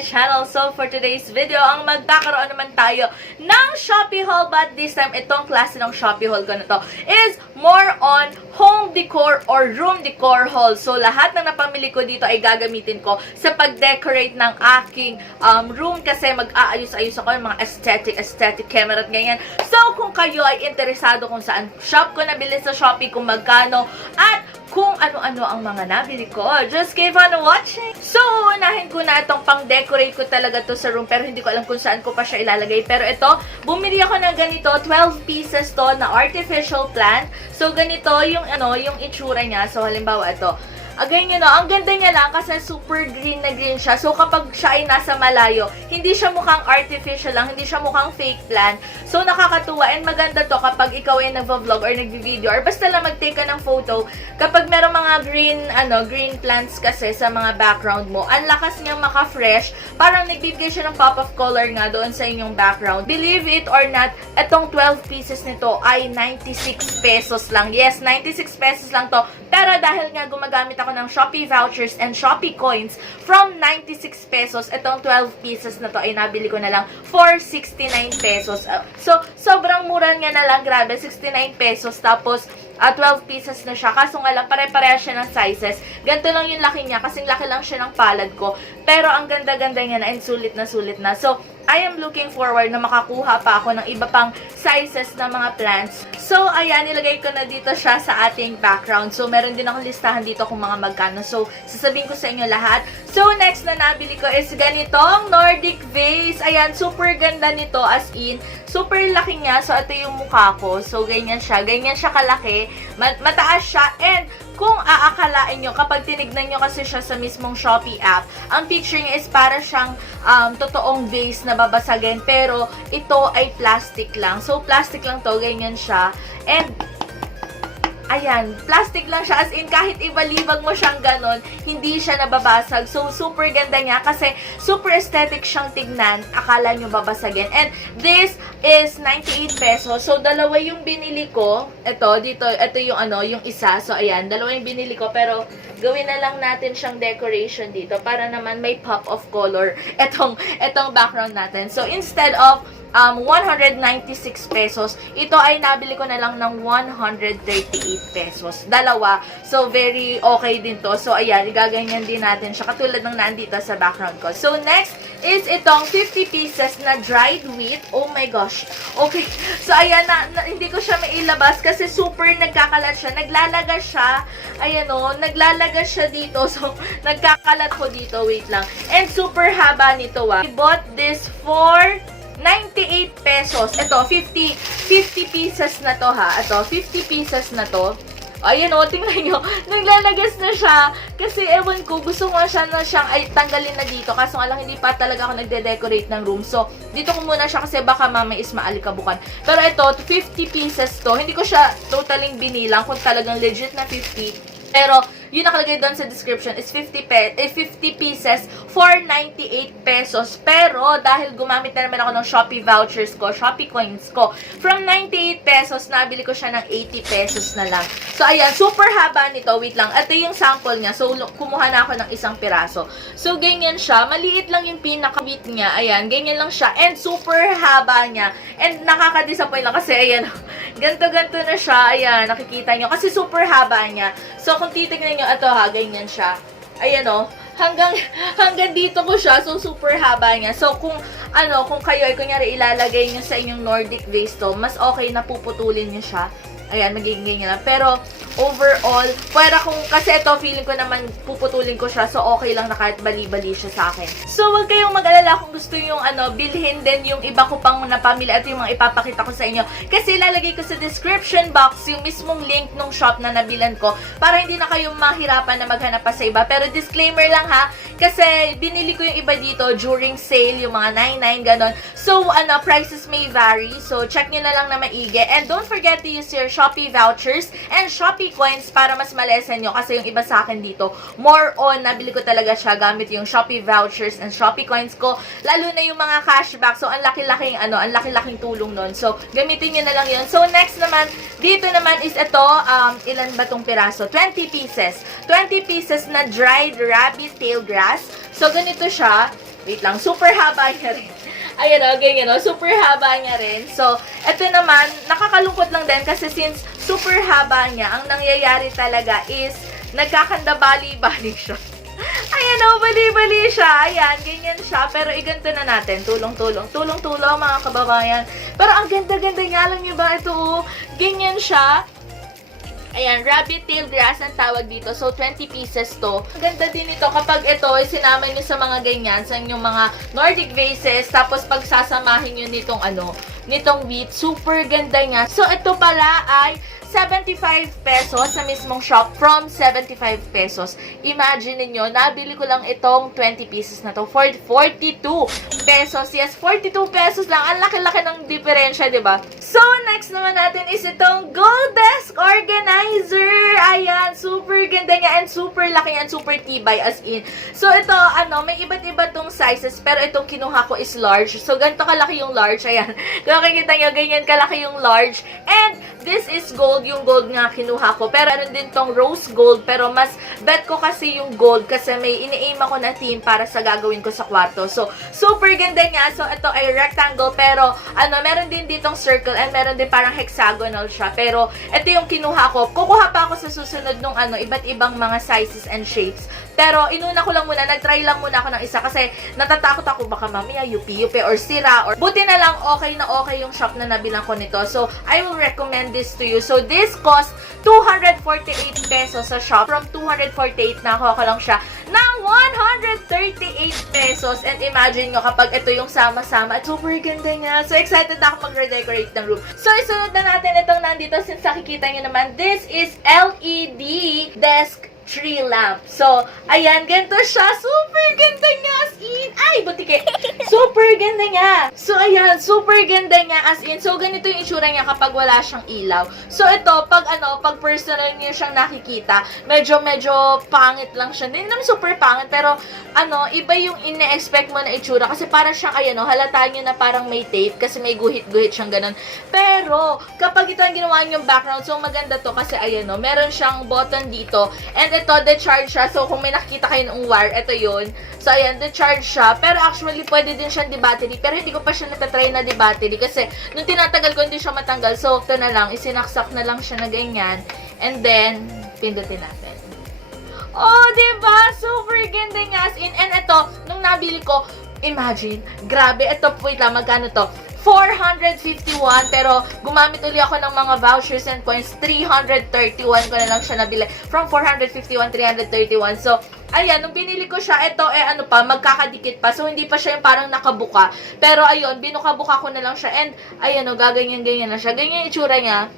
my channel. So, for today's video, ang magkakaroon naman tayo ng Shopee haul, but this time, itong klase ng Shopee haul ko na to is more on home decor or room decor haul. So, lahat ng napamili ko dito ay gagamitin ko sa pag-decorate ng aking room kasi mag-aayos-ayos ako ng mga aesthetic camera at ganyan. So, kung kayo ay interesado kung saan shop ko nabili sa Shopee, kung magkano, at kung ano-ano ang mga nabili ko, just keep on watching. So, unahin ko na itong pang-decorate ko talaga to sa room, pero hindi ko alam kung saan ko pa siya ilalagay. Pero ito, bumili ako ng ganito, 12 pieces to na artificial plant. So, ganito yung yung itsura niya. So, halimbawa ito. Again, ang ganda niya lang kasi super green na green siya. So, kapag siya ay nasa malayo, hindi siya mukhang artificial lang, hindi siya mukhang fake plant. So, nakakatuwa and maganda to kapag ikaw ay nagvo-vlog or nagvi-video or basta lang mag-take ka ng photo. Kapag merong mga green plants kasi sa mga background mo, ang lakas niyang maka-fresh. Parang nagbibigay siya ng pop of color nga doon sa inyong background. Believe it or not, itong 12 pieces nito ay 96 pesos lang. Yes, 96 pesos lang to. Pero dahil nga gumagamit ako ng Shopee vouchers and Shopee coins from 96 pesos, itong 12 pieces na to ay nabili ko na lang for 69 pesos. So, sobrang mura nga na lang, grabe, 69 pesos. Tapos, 12 pieces na siya. Kaso nga lang, pare-pareha siya ng sizes. Ganito lang yung laki niya, kasing laki lang siya ng palad ko. Pero ang ganda-ganda niya na and sulit na sulit na. So, I am looking forward na makakuha pa ako ng iba pang sizes na mga plants. So, ayan, nilagay ko na dito siya sa ating background. So, meron din akong listahan dito kung mga magkano. So, sasabihin ko sa inyo lahat. So, next na nabili ko is ganitong Nordic vase. Ayan, super ganda nito as in. Super laki niya. So, ito yung mukha ko. So, ganyan siya. Ganyan siya kalaki. Mataas siya. And, kung aakalain nyo, kapag tinignan nyo kasi siya sa mismong Shopee app, ang picture niya is para siyang totoong vase na babasagin. Pero, ito ay plastic lang. So, plastic lang to. Ganyan siya. And, ayan, plastic lang siya. As in, kahit ibalibag mo siyang ganon, hindi siya nababasag. So, super ganda niya kasi super aesthetic siyang tignan. Akala nyo babasagin. And, this is 98 pesos. So, dalawa yung binili ko. Ito yung yung isa. So, ayan, dalawa yung binili ko. Pero, gawin na lang natin siyang decoration dito para naman may pop of color etong background natin. So, instead of 196 pesos. Ito ay nabili ko na lang ng 138 pesos. Dalawa. So, very okay din to. So, ayan, igaganyan din natin siya. Katulad ng nandito sa background ko. So, next is itong 50 pieces na dried wheat. Oh my gosh. Okay. So, ayan, hindi ko siya mailabas kasi super nagkakalat siya. Naglalagas siya. Ayan o, naglalagas siya dito. So, nagkakalat ko dito. Wait lang. And super haba nito I bought this for 98 pesos. Ito, 50 pieces na to ha. Ito, 50 pieces na to. Ayan o, tingnan nyo. Naglalagas na siya. Kasi ewan ko, gusto ko siya na siyang ay tanggalin na dito. Kaso nga lang, hindi pa talaga ako nagde-decorate ng room. So, dito ko muna siya kasi baka mamaya is maalikabukan. Pero ito, 50 pieces to. Hindi ko siya totaling binilang kung talagang legit na 50. Pero, yung nakalagay doon sa description is 50 pieces for 98 pesos. Pero, dahil gumamit na naman ako ng Shopee vouchers ko, Shopee coins ko, from 98 pesos, nabili ko siya ng 80 pesos na lang. So, ayan, super haba nito. Wait lang, ito yung sample niya. So, kumuha na ako ng isang piraso. So, ganyan siya. Maliit lang yung pinaka-width niya. Ayan, ganyan lang siya. And, super haba niya. And, nakaka-disappoint lang kasi, ayan, ganto-ganto na siya. Ayan, nakikita nyo. Kasi, super haba niya. So, kung titignan nyo, ito ha, ganyan siya. Ayan o, hanggang dito ko siya. So, super haba niya. So, kung kayo ay kunyari ilalagay nyo sa inyong Nordic vase to, mas okay na puputulin nyo siya. Ayan, magiging ganyan lang. Pero, overall, pwera kung, kasi ito, feeling ko naman, puputulin ko siya. So, okay lang na kahit bali-bali siya sa akin. So, huwag kayong mag-alala kung gusto yung, bilhin din yung iba ko pang napamili at yung mga ipapakita ko sa inyo. Kasi, lalagay ko sa description box yung mismong link nung shop na nabilan ko para hindi na kayong mahirapan na maghanap pa sa iba. Pero, disclaimer lang ha, kasi binili ko yung iba dito during sale, yung mga 99, ganon. So, prices may vary. So, check nyo na lang na maigi. And don't forget to use your Shopee vouchers and Shopee coins para mas malesen nyo. Kasi yung iba sa akin dito, more on, nabili ko talaga siya gamit yung Shopee vouchers and Shopee coins ko. Lalo na yung mga cashback. So, ang laki-laking tulong nun. So, gamitin nyo na lang yun. So, next naman, dito naman is ito, ilan ba tong piraso? 20 pieces. 20 pieces na dried rabbit tail grass. So, ganito siya. Wait lang, super haba niya rin. Ayan o, ganyan o, super haba niya rin. So, ito naman, nakakalungkot lang din kasi since super haba niya, ang nangyayari talaga is, nagkakanda-bali-bali siya. Ayan o, bali-bali siya. Ayan, ganyan siya. Pero iganto na natin. Tulong-tulong. Tulong-tulong, mga kababayan. Pero ang ganda-ganda niya. Alam niyo ba, ito o, ganyan siya. Ayan, rabbit tail grass ang tawag dito. So, 20 pieces to. Ang ganda din ito kapag ito ay sinama nyo sa mga ganyan, sa inyong mga Nordic vases. Tapos, pagsasamahin nyo nitong wheat. Super ganda niya. So, ito pala ay 75 pesos sa mismong shop from 75 pesos. Imagine niyo, nabili ko lang itong 20 pieces na to for 42 pesos. Yes, 42 pesos lang. Ang laki-laki ng diferensya, 'di ba? So, next naman natin is itong Gold Desk Organizer. Ayan, super ganda niya and super laki and super tibay as in. So, ito, may iba't iba tong sizes, pero itong kinuha ko is large. So, ganito kalaki yung large. Ayan. Kung makikita nyo, ganyan kalaki yung large. And, this is gold, yung gold nga kinuha ko. Pero meron din tong rose gold, pero mas bet ko kasi yung gold kasi may ini-aim ako na theme para sa gagawin ko sa kwarto. So, super ganda niya. So, ito ay rectangle, pero meron din ditong circle and meron din parang hexagonal siya. Pero, ito yung kinuha ko. Kukuha pa ako sa susunod nung iba't ibang mga sizes and shapes. Pero, inuna ko lang muna, nag-try lang muna ako ng isa kasi natatakot ako baka mamaya yupi-yupi or sira or buti na lang okay na okay yung shop na nabilang ko nito. So, I will recommend this to you. So, this cost 248 pesos sa shop. From 248, nakuha ko lang siya ng 138 pesos. And imagine nyo kapag ito yung sama-sama. At super ganda niya. So, excited na ako mag-redecorate ng room. So, isunod na natin itong nandito since nakikita nyo naman. This is LED desk tree lamp. So, ayan, ganito siya. Super ganda niya as in. Ay, butike. Super ganda niya. So, ayan, super ganda niya as in. So, ganito yung itsura niya kapag wala siyang ilaw. So, ito, pag personal niyo siyang nakikita, medyo pangit lang siya. Hindi naman super pangit, pero, iba yung ine-expect mo na itsura. Kasi parang siyang, halata niyo na parang may tape kasi may guhit-guhit siyang ganun. Pero, kapag ito ang ginawa niyong background, so maganda to kasi, meron siyang button dito. And ito, de-charge siya. So, kung may nakikita kayo ng wire, ito yun. So, ayan, de-charge siya. Pero actually, pwede din siyang de-battery. Pero hindi ko pa siya natatry na de-battery kasi nung tinatagal ko, hindi siya matanggal. So, ito na lang. Isinaksak na lang siya na ganyan. And then, pindutin natin. Oh, diba? Super ganda niya as in. And ito, nung nabili ko, imagine, grabe. Ito, wait lang, magkano to? 451, pero gumamit uli ako ng mga vouchers and points. 331 ko na lang siya nabili. From 451, 331. So, ayan, nung binili ko siya, ito, magkakadikit pa. So, hindi pa siya yung parang nakabuka. Pero, ayun, binuka-buka ko na lang siya. And, ayan, gaganyan-ganyan na siya. Ganyan yung itsura niya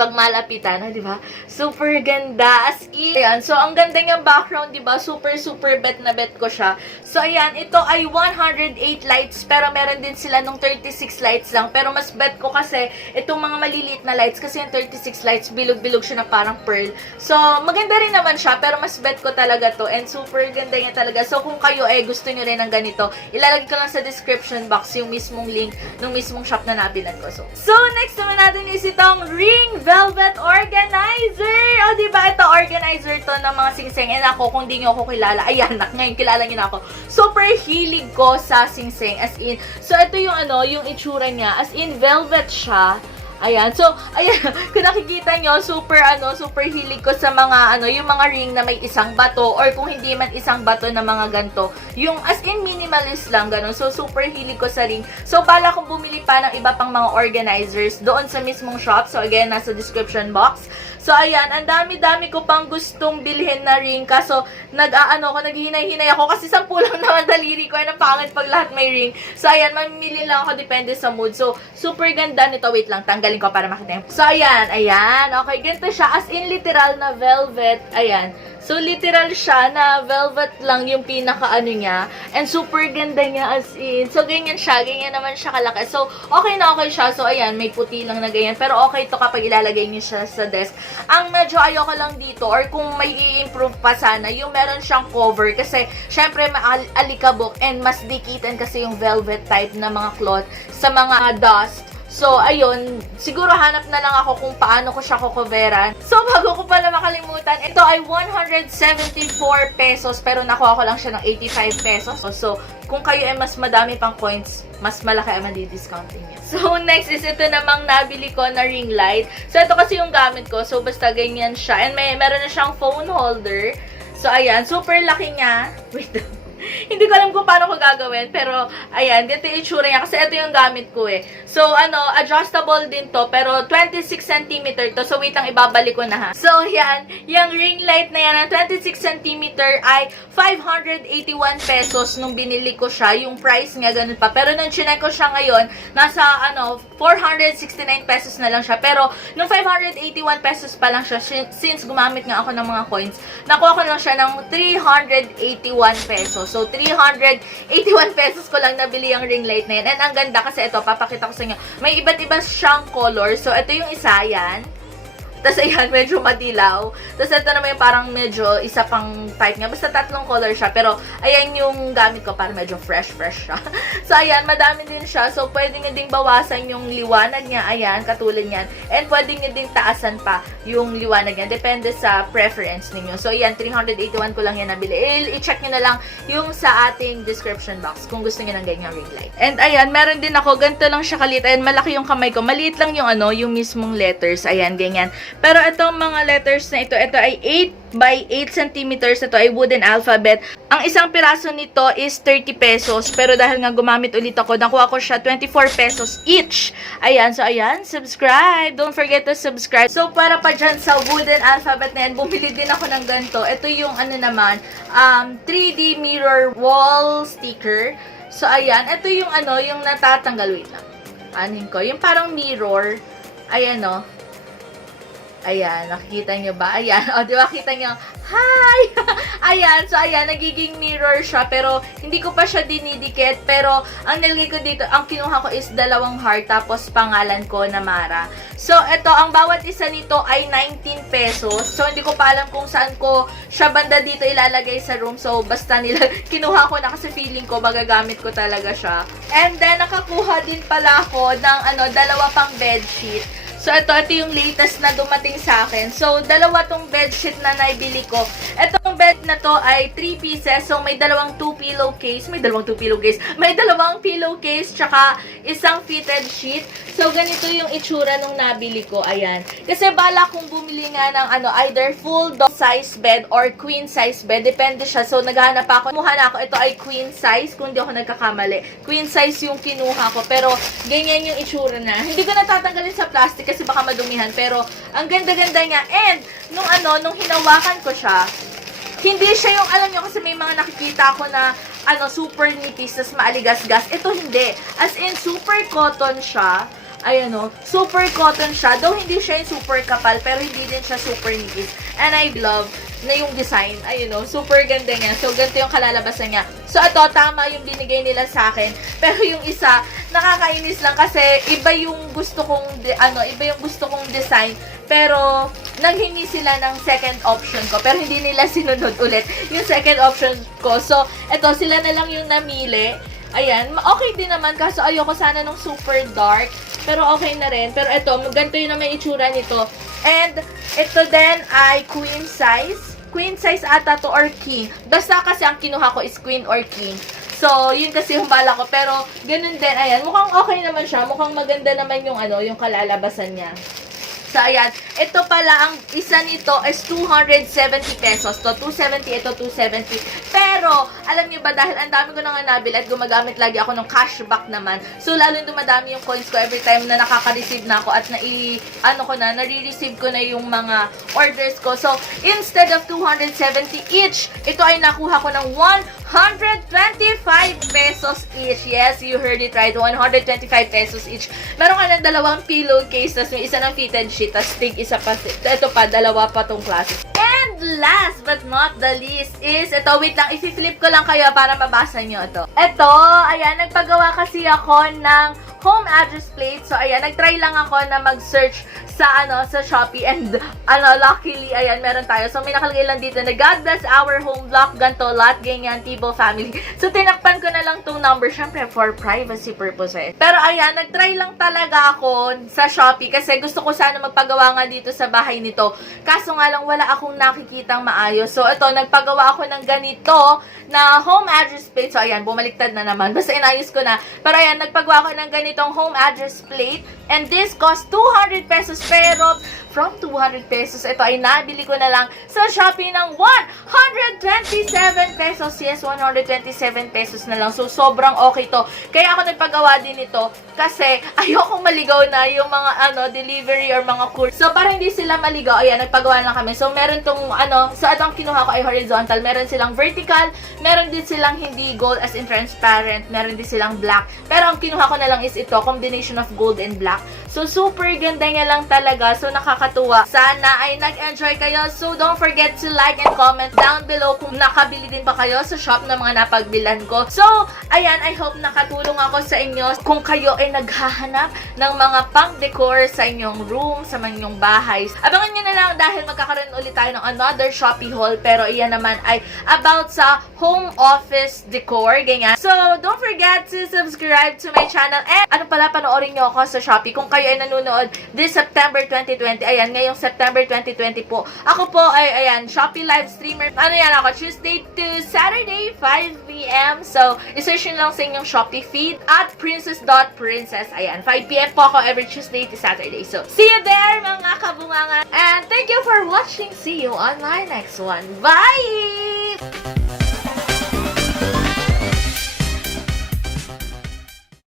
pag malapitan, di ba? Super ganda, as in. Ayan, so ang ganda niyang background, di ba? Super bet na bet ko siya. So, ayan, ito ay 108 lights, pero meron din sila nung 36 lights lang. Pero mas bet ko kasi itong mga maliliit na lights, kasi yung 36 lights, bilog-bilog siya na parang pearl. So, maganda rin naman siya, pero mas bet ko talaga to. And super ganda niya talaga. So, kung kayo gusto niyo rin ng ganito, ilalagay ko lang sa description box yung mismong link ng mismong shop na nabilan ko. So next naman natin is itong ring velvet organizer. O, diba? Ito, organizer to ng mga singsing. And ako, kung di nyo ako kilala, ayan, ngayon kilala nyo na ako. Super hilig ko sa singsing. As in, so ito yung yung itsura niya. As in, velvet siya. Ayan. So, ayan. Kung nakikita nyo, super hilig ko sa mga, yung mga ring na may isang bato or kung hindi man isang bato na mga ganto. Yung as in minimalist lang, ganun. So, super hilig ko sa ring. So, bala kong bumili pa ng iba pang mga organizers doon sa mismong shop. So, again, nasa description box. So, ayan. Ang dami-dami ko pang gustong bilhin na ring. Kaso, naghihinay-hinay ako kasi 10 lang naman daliri ko. Ang pangit pag lahat may ring. So, ayan. Mamili lang ako depende sa mood. So, super ganda nito. Wait lang. Tanggalin ko para makita. So, ayan. Ayan. Okay. Ganito siya. As in, literal na velvet. Ayan. So, literal siya na velvet lang yung pinaka-ano niya. And super ganda niya as in. So, ganyan siya. Ganyan naman siya kalaki. So, okay na okay siya. So, ayan. May puti lang na ganyan. Pero okay to kapag ilalagay niyo siya sa desk. Ang medyo ayoko lang dito or kung may i-improve pa sana, yung meron siyang cover. Kasi, syempre, maalikabok and mas dikitan kasi yung velvet type na mga cloth sa mga dust. So, ayun, siguro hanap na lang ako kung paano ko siya kukoveran. So, bago ko pala makalimutan, ito ay 174 pesos, pero nakuha ko lang siya ng 85 pesos. So, kung kayo ay mas madami pang coins, mas malaki ay madi-discount niyo. So, next is ito namang nabili ko na ring light. So, ito kasi yung gamit ko. So, basta ganyan siya. And meron na siyang phone holder. So, ayan, super laki niya. Wait, hindi ko alam kung paano ko gagawin, pero ayan, dito yung itsura niya kasi ito yung gamit ko eh. So, adjustable din to, pero 26 cm to. So, wait lang, ibabalik ko na ha. So, yan, yung ring light na yan na 26 cm ay 581 pesos nung binili ko siya. Yung price nga, ganun pa. Pero nung chinek ko siya ngayon, nasa, 469 pesos na lang siya. Pero, nung 581 pesos pa lang siya, since gumamit nga ako ng mga coins, nakuha ko lang siya ng 381 pesos. So, 381 pesos ko lang nabili yung ring light na yan. And ang ganda kasi ito, papakita ko sa inyo. May iba't iba siyang color. So, ito yung isa, yan. Tapos, ayan, medyo madilaw. Tapos, ito naman yung parang medyo isa pang type niya. Basta tatlong color siya. Pero, ayan yung gamit ko para medyo fresh siya. So, ayan, madami din siya. So, pwede nyo ding bawasan yung liwanag niya. Ayan, katulad niyan. And, pwede nyo ding taasan pa yung liwanag niya. Depende sa preference ninyo. So, ayan, 381 ko lang yan nabili. I-check nyo na lang yung sa ating description box kung gusto nyo ng ganyang ring light. And, ayan, meron din ako. Ganito lang siya kalit. Ayan, malaki yung kamay ko. Maliit lang yung yung mismong letters. Ayan, ganyan. Pero itong mga letters na ito ay 8 by 8 centimeters. Ito ay wooden alphabet. Ang isang piraso nito is 30 pesos. Pero dahil nga gumamit ulit ako, nakuha ko siya 24 pesos each. Ayan, so ayan, subscribe. Don't forget to subscribe. So, para pa dyan sa wooden alphabet na yan, bumili din ako ng ganito. Ito yung 3D mirror wall sticker. So, ayan, ito yung yung natatanggal. Wait lang. Anin ko. Yung parang mirror. Ayan, Ayan, nakikita nyo ba? Ayan, di ba kita nyo? Hi! Ayan, so ayan, nagiging mirror siya, pero hindi ko pa siya dinidikit, pero ang nilagay ko dito, ang kinuha ko is 2 heart, tapos pangalan ko na Mara. So, ito, ang bawat isa nito ay 19 pesos. So, hindi ko pa alam kung saan ko siya banda dito ilalagay sa room. So, basta kinuha ko na kasi feeling ko, magagamit ko talaga siya. And then, nakakuha din pala ako ng 2 pang bedsheet. So, ito yung latest na dumating sa akin. So, 2 tong bedsheet na naibili ko. Itong bed na to ay 3 pieces. So, may 2 pillowcase. May 2 pillowcase. May 2 pillowcase, tsaka isang fitted sheet. So, ganito yung itsura nung nabili ko. Ayan. Kasi bala kong bumili nga ng either full size bed or queen size bed. Depende siya. So, naghahanap ako. Kumuha na ako. Ito ay queen size. Kung di ako nagkakamali. Queen size yung kinuha ko. Pero, ganyan yung itsura na. Hindi ko natatanggalin sa plastic kasi baka madumihan, pero ang ganda-ganda niya. And nung hinawakan ko siya, hindi siya yung, alam nyo, kasi may mga nakikita ako na super nipis, tas maaligas-gas. Ito hindi. As in, super cotton siya. Ayan super cotton siya. Though hindi siya yung super kapal, pero hindi din siya super nipis. And I love na yung design. Ayun super ganda niya. So, ganito yung kalalabasan niya. So, ito, tama yung binigay nila sa akin. Pero yung isa, nakakainis lang kasi iba yung gusto kong, iba yung gusto kong design. Pero, nanghingi sila ng second option ko. Pero, hindi nila sinunod ulit yung second option ko. So, ito, sila na lang yung namili. Ayan, okay din naman. Kaso, ayoko sana nung super dark. Pero, okay na rin. Pero, ito, ganito yun naman itsura nito. And, ito din ay queen size. Queen size ata to or king. Basta kasi ang kinuha ko is queen or king. So, yun kasi yung bala ko. Pero, ganun din. Ayan, mukhang okay naman siya. Mukhang maganda naman yung yung kalalabasan niya. So, ayan. Ito pala, ang isa nito is 270 pesos. To 270, ito 270. Pero, alam niyo ba, dahil ang dami ko na nga nabili at gumagamit lagi ako ng cashback naman. So, lalong dumadami yung coins ko every time na nakaka-receive na ako at nare-receive ko na yung mga orders ko. So, instead of 270 each, ito ay nakuha ko ng 125 pesos each. Yes, you heard it right. 125 pesos each. Meron ka ng 2 pillowcase, tapos may isa ng fitted sheet, tapos isa pa. Ito pa, 2 pa tong klase. And last but not the least is, ito, wait lang, i-flip ko lang kayo para mabasa nyo ito. Ito, ayan, nagpagawa kasi ako ng home address plate. So, ayan, nag-try lang ako na mag-search sa Shopee and luckily, ayan, meron tayo. So, may nakalagay lang dito na God bless our home block, ganto, lot, ganyan, Tibo family. So, tinakpan ko na lang tong number, syempre, for privacy purposes. Pero, ayan, nag-try lang talaga ako sa Shopee kasi gusto ko sana magpagawa nga dito sa bahay nito. Kaso nga lang, wala akong nakikitang maayos. So, ito, nagpagawa ako ng ganito na home address plate. So, ayan, bumaliktad na naman. Basta inayos ko na. Pero, ayan, nagpagawa ako ng ganitong home address plate. And this cost 200 pesos. Pero, from 200 pesos, ito ay nabili ko na lang sa Shopee ng 127 pesos. Yes, 127 pesos na lang. So, sobrang okay to. Kaya ako nagpagawa din ito kasi ayokong maligaw na yung mga delivery or mga courier. So, para hindi sila maligaw, ayan, nagpagawa lang kami. So, meron tong so atong kinuha ko ay horizontal. Meron silang vertical, meron din silang hindi gold as in transparent, meron din silang black. Pero ang kinuha ko na lang is ito, combination of gold and black. So, super ganda niya lang talaga. So, nakakatuwa. Sana ay nag-enjoy kayo. So, don't forget to like and comment down below kung nakabili din pa kayo sa shop ng mga napagbilan ko. So, ayan, I hope nakatulong ako sa inyo. Kung kayo ay naghahanap ng mga pang-decor sa inyong room, sa inyong bahay, abangan nyo na lang dahil magkakaroon ulit tayo ng another Shopee haul. Pero, iyan naman ay about sa home office decor. Ganyan. So, don't forget to subscribe to my channel. And, panoorin nyo ako sa Shopee. Kung kayo ay nanonood this September 2020, ayan, ngayong September 2020 po. Ako po ay, ayan, Shopee live streamer. Yan ako, Tuesday to Saturday, 5 p.m. So, isearch nyo lang sa inyong Shopee feed at princess.princess. Ayan, 5 p.m. po ako every Tuesday to Saturday. So, see you there, mga kabungangan. And thank you for watching. See you on my next one. Bye!